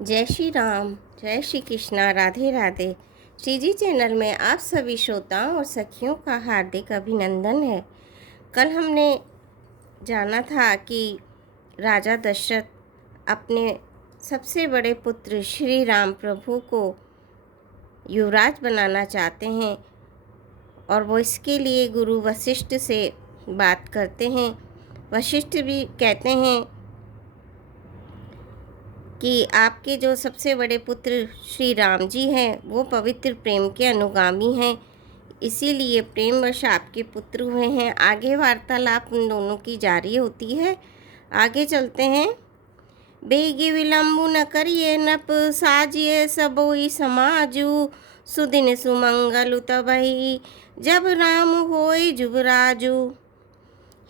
जय श्री राम, जय श्री कृष्णा, राधे राधे। श्री जी चैनल में आप सभी श्रोताओं और सखियों का हार्दिक अभिनंदन है। कल हमने जाना था कि राजा दशरथ अपने सबसे बड़े पुत्र श्री राम प्रभु को युवराज बनाना चाहते हैं और वो इसके लिए गुरु वशिष्ठ से बात करते हैं। वशिष्ठ भी कहते हैं कि आपके जो सबसे बड़े पुत्र श्री राम जी हैं वो पवित्र प्रेम के अनुगामी हैं, इसीलिए प्रेमवश आपके पुत्र हुए हैं। आगे वार्तालाप उन दोनों की जारी होती है। आगे चलते हैं। बेगी विलंबु न करिए नप साजिए सबोई समाजू, सुदिन सुमंगल तबहि जब राम होय जुबराजू।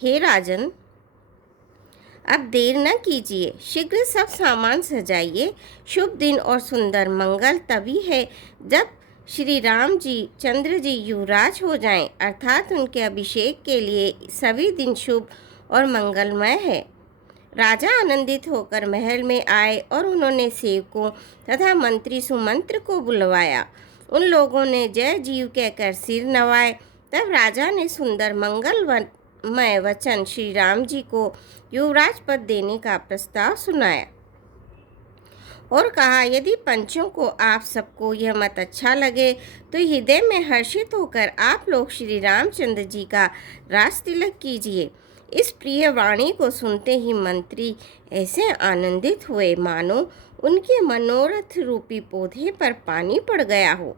हे राजन, अब देर न कीजिए, शीघ्र सब सामान सजाइए। शुभ दिन और सुंदर मंगल तभी है जब श्री राम जी चंद्र जी युवराज हो जाएं, अर्थात उनके अभिषेक के लिए सभी दिन शुभ और मंगलमय है। राजा आनंदित होकर महल में आए और उन्होंने सेवकों तथा मंत्री सुमंत्र को बुलवाया। उन लोगों ने जय जीव कहकर सिर नवाए। तब राजा ने सुंदर मंगलमय वचन श्री राम जी को युवराज पद देने का प्रस्ताव सुनाया और कहा, यदि पंचों को आप सबको यह मत अच्छा लगे तो हृदय में हर्षित होकर आप लोग श्री रामचंद्र जी का राज तिलक कीजिए। इस प्रिय वाणी को सुनते ही मंत्री ऐसे आनंदित हुए मानो उनके मनोरथ रूपी पौधे पर पानी पड़ गया हो।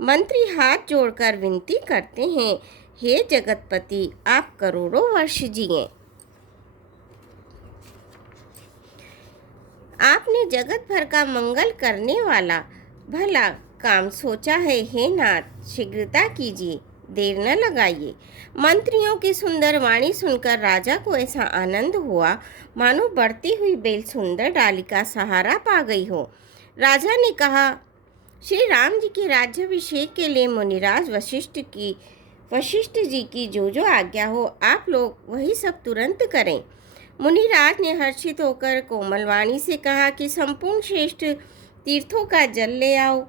मंत्री हाथ जोड़कर विनती करते हैं, हे जगतपति, आप करोड़ों वर्ष जिए। आपने जगत भर का मंगल करने वाला भला काम सोचा है। हे नाथ, शीघ्रता कीजिए, देर न लगाइए। मंत्रियों की सुंदर वाणी सुनकर राजा को ऐसा आनंद हुआ मानो बढ़ती हुई बेल सुंदर डाली का सहारा पा गई हो। राजा ने कहा, श्री राम जी के राज्याभिषेक के लिए मुनिराज वशिष्ठ जी की जो आज्ञा हो, आप लोग वही सब तुरंत करें। मुनिराज ने हर्षित होकर कोमलवाणी से कहा कि संपूर्ण श्रेष्ठ तीर्थों का जल ले आओ।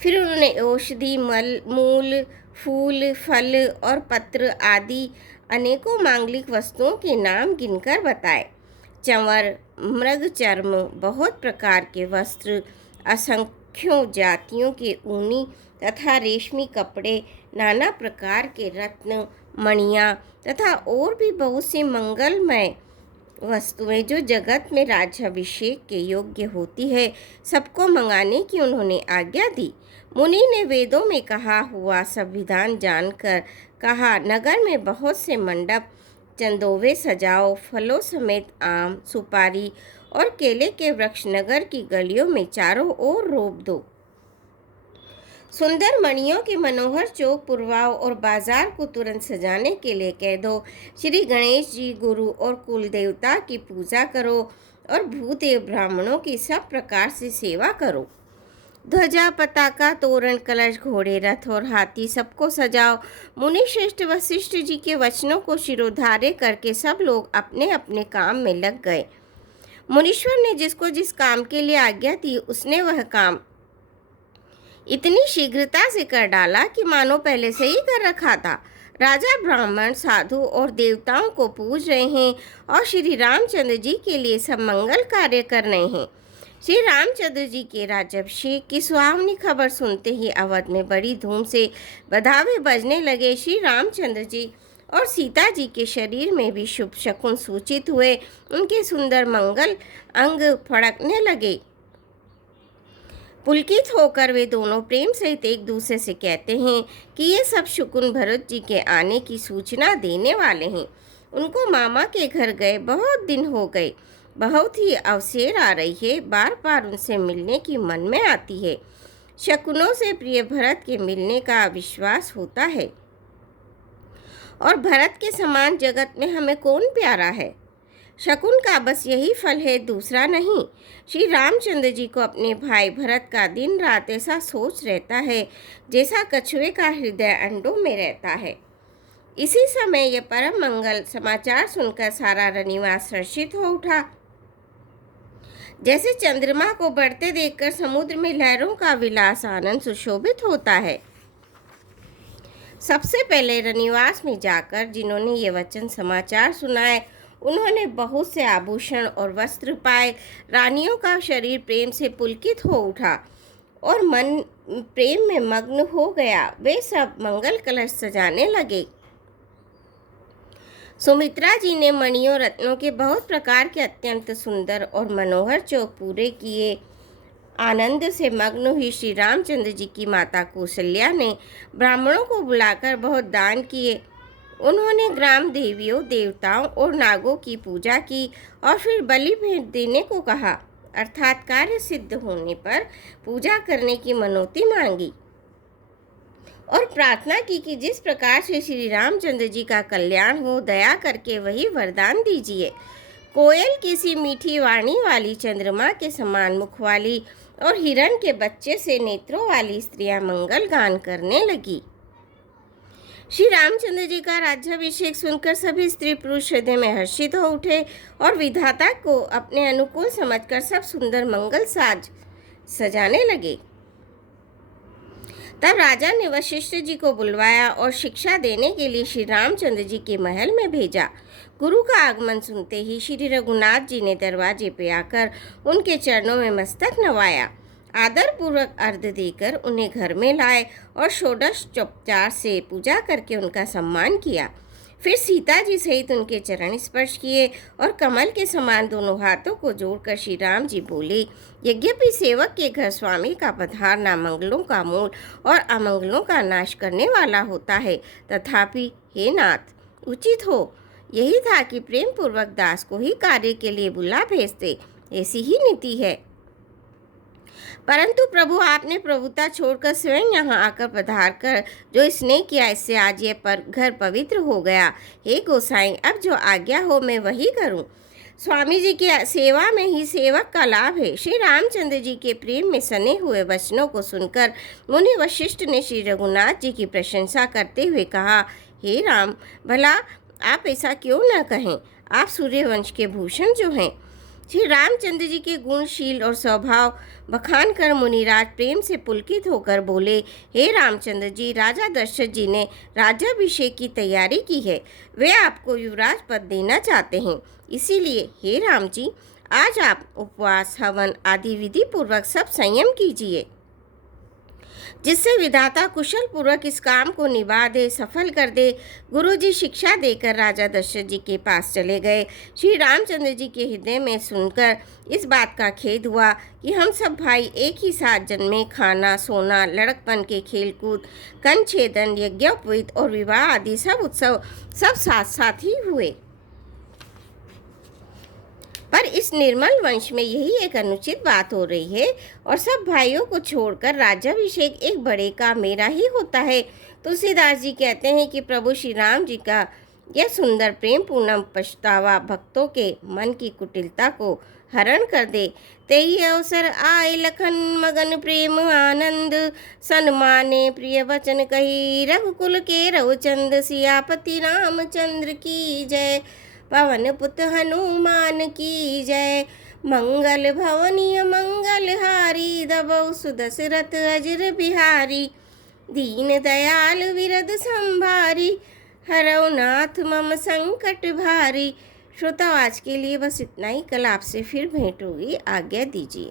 फिर उन्होंने औषधि, मूल, फूल, फल और पत्र आदि अनेकों मांगलिक वस्तुओं के नाम गिनकर बताए। चंवर, मृग चर्म, बहुत प्रकार के वस्त्र, असंख्यों जातियों के ऊनी तथा रेशमी कपड़े, नाना प्रकार के रत्न, मणियाँ तथा और भी बहुत सी मंगलमय वस्तुएं जो जगत में राज्याभिषेक के योग्य होती है, सबको मंगाने की उन्होंने आज्ञा दी। मुनि ने वेदों में कहा हुआ संविधान जानकर कहा, नगर में बहुत से मंडप चंदोवे सजाओ, फलों समेत आम, सुपारी और केले के वृक्ष नगर की गलियों में चारों ओर रोप दो। सुंदर मणियों के मनोहर चौक पुरवाओ और बाजार को तुरंत सजाने के लिए कह दो। श्री गणेश जी, गुरु और कुल देवता की पूजा करो और भूदेव ब्राह्मणों की सब प्रकार से सेवा करो। ध्वजा, पताका, तोरण, कलश, घोड़े, रथ और हाथी सबको सजाओ। मुनि श्रेष्ठ वशिष्ठ जी के वचनों को शिरोधार्य करके सब लोग अपने अपने काम में लग गए। मुनीश्वर ने जिसको जिस काम के लिए आज्ञा दी, उसने वह काम इतनी शीघ्रता से कर डाला कि मानो पहले से ही कर रखा था। राजा ब्राह्मण, साधु और देवताओं को पूज रहे हैं और श्री रामचंद्र जी के लिए सब मंगल कार्य कर रहे हैं। श्री रामचंद्र जी के राज्याभिषेक की सुहावनी खबर सुनते ही अवध में बड़ी धूम से बधावे बजने लगे। श्री रामचंद्र जी और सीता जी के शरीर में भी शुभ शकुन सूचित हुए। उनके सुंदर मंगल अंग फड़कने लगे। पुलकित होकर वे दोनों प्रेम सहित एक दूसरे से कहते हैं कि ये सब शकुन भरत जी के आने की सूचना देने वाले हैं। उनको मामा के घर गए बहुत दिन हो गए, बहुत ही अवसर आ रही है, बार बार उनसे मिलने की मन में आती है। शकुनों से प्रिय भरत के मिलने का विश्वास होता है और भरत के समान जगत में हमें कौन प्यारा है। शकुन का बस यही फल है, दूसरा नहीं। श्री रामचंद्र जी को अपने भाई भरत का दिन रात ऐसा सोच रहता है जैसा कछुए का हृदय अंडों में रहता है। इसी समय यह परम मंगल समाचार सुनकर सारा रनिवास हर्षित हो उठा। जैसे चंद्रमा को बढ़ते देखकर समुद्र में लहरों का विलास आनंद सुशोभित होता है। सबसे पहले रनिवास में जाकर जिन्होंने ये वचन समाचार सुनाए, उन्होंने बहुत से आभूषण और वस्त्र पाए। रानियों का शरीर प्रेम से पुलकित हो उठा और मन प्रेम में मग्न हो गया। वे सब मंगल कलश सजाने लगे। सुमित्रा जी ने मणियों रत्नों के बहुत प्रकार के अत्यंत सुंदर और मनोहर चौक पूरे किए। आनंद से मग्न हुई श्री रामचंद्र जी की माता कौशल्या ने ब्राह्मणों को बुलाकर बहुत दान किए। उन्होंने ग्राम देवियों, देवताओं और नागों की पूजा की और फिर बलि भेंट देने को कहा, अर्थात कार्य सिद्ध होने पर पूजा करने की मनौती मांगी और प्रार्थना की कि जिस प्रकार से श्री रामचंद्र जी का कल्याण हो, दया करके वही वरदान दीजिए। कोयल किसी मीठी वाणी वाली, चंद्रमा के समान मुख वाली और हिरण के बच्चे से नेत्रों वाली स्त्रियां मंगल गान करने लगी। श्री रामचंद्र जी का राज्याभिषेक सुनकर सभी स्त्री पुरुष हृदय में हर्षित हो उठे और विधाता को अपने अनुकूल समझकर सब सुंदर मंगल साज सजाने लगे। तब राजा ने वशिष्ठ जी को बुलवाया और शिक्षा देने के लिए श्री रामचंद्र जी के महल में भेजा। गुरु का आगमन सुनते ही श्री रघुनाथ जी ने दरवाजे पे आकर उनके चरणों में मस्तक नवाया, आदर पूर्वक अर्घ्य देकर उन्हें घर में लाए और षोडशोपचार से पूजा करके उनका सम्मान किया। फिर सीता जी सहित उनके चरण स्पर्श किए और कमल के समान दोनों हाथों को जोड़कर श्री राम जी बोले, यद्यपि सेवक के घर स्वामी का पधारना मंगलों का मूल और अमंगलों का नाश करने वाला होता है, तथापि हे नाथ, उचित हो यही था कि प्रेम पूर्वक दास को ही कार्य के लिए बुला भेजते। ऐसी ही नीति है। परंतु प्रभु, आपने प्रभुता छोड़कर स्वयं यहाँ आकर पधार कर जो स्नेह किया, इससे आज ये घर पवित्र हो गया। हे गोसाई, अब जो आज्ञा हो मैं वही करूँ। स्वामी जी की सेवा में ही सेवक का लाभ है। श्री रामचंद्र जी के प्रेम में सने हुए वचनों को सुनकर मुनि वशिष्ठ ने श्री रघुनाथ जी की प्रशंसा करते हुए कहा, हे राम, भला आप ऐसा क्यों न कहें? आप सूर्यवंश के भूषण जो हैं। श्री रामचंद्र जी के गुणशील और स्वभाव बखान कर मुनिराज प्रेम से पुलकित होकर बोले, हे रामचंद्र जी, राजा दशरथ जी ने राज्याभिषेक की तैयारी की है। वे आपको युवराज पद देना चाहते हैं। इसीलिए हे राम जी, आज आप उपवास, हवन आदि विधि पूर्वक सब संयम कीजिए, जिससे विधाता कुशल पूर्वक इस काम को निभा दे, सफल कर दे। गुरुजी शिक्षा देकर राजा दशरथ जी के पास चले गए। श्री रामचंद्र जी के हृदय में सुनकर इस बात का खेद हुआ कि हम सब भाई एक ही साथ जन्मे। खाना, सोना, लड़कपन के खेलकूद, कंछेदन, यज्ञोपवीत और विवाह आदि सब उत्सव सब साथ साथ ही हुए। पर इस निर्मल वंश में यही एक अनुचित बात हो रही है और सब भाइयों को छोड़कर राज्याभिषेक एक बड़े का मेरा ही होता है। तुलसीदास जी कहते हैं कि प्रभु श्री राम जी का यह सुंदर प्रेम पूर्ण पछतावा भक्तों के मन की कुटिलता को हरण कर दे। तेई अवसर आए लखन मगन प्रेम आनंद, सन्माने प्रिय वचन कही रघुकुल के रघुचंद, सियापति रामचंद्र की जय, पवन पुत्र हनुमान की जय। मंगल भवनीय मंगलहारी, दबौ सुदशरथ अजर बिहारी, दीन दयाल विरद संभारी, हरौ नाथ मम संकट भारी। श्रोता, आज के लिए बस इतना ही। कल आपसे फिर भेंट होगी। आज्ञा दीजिए।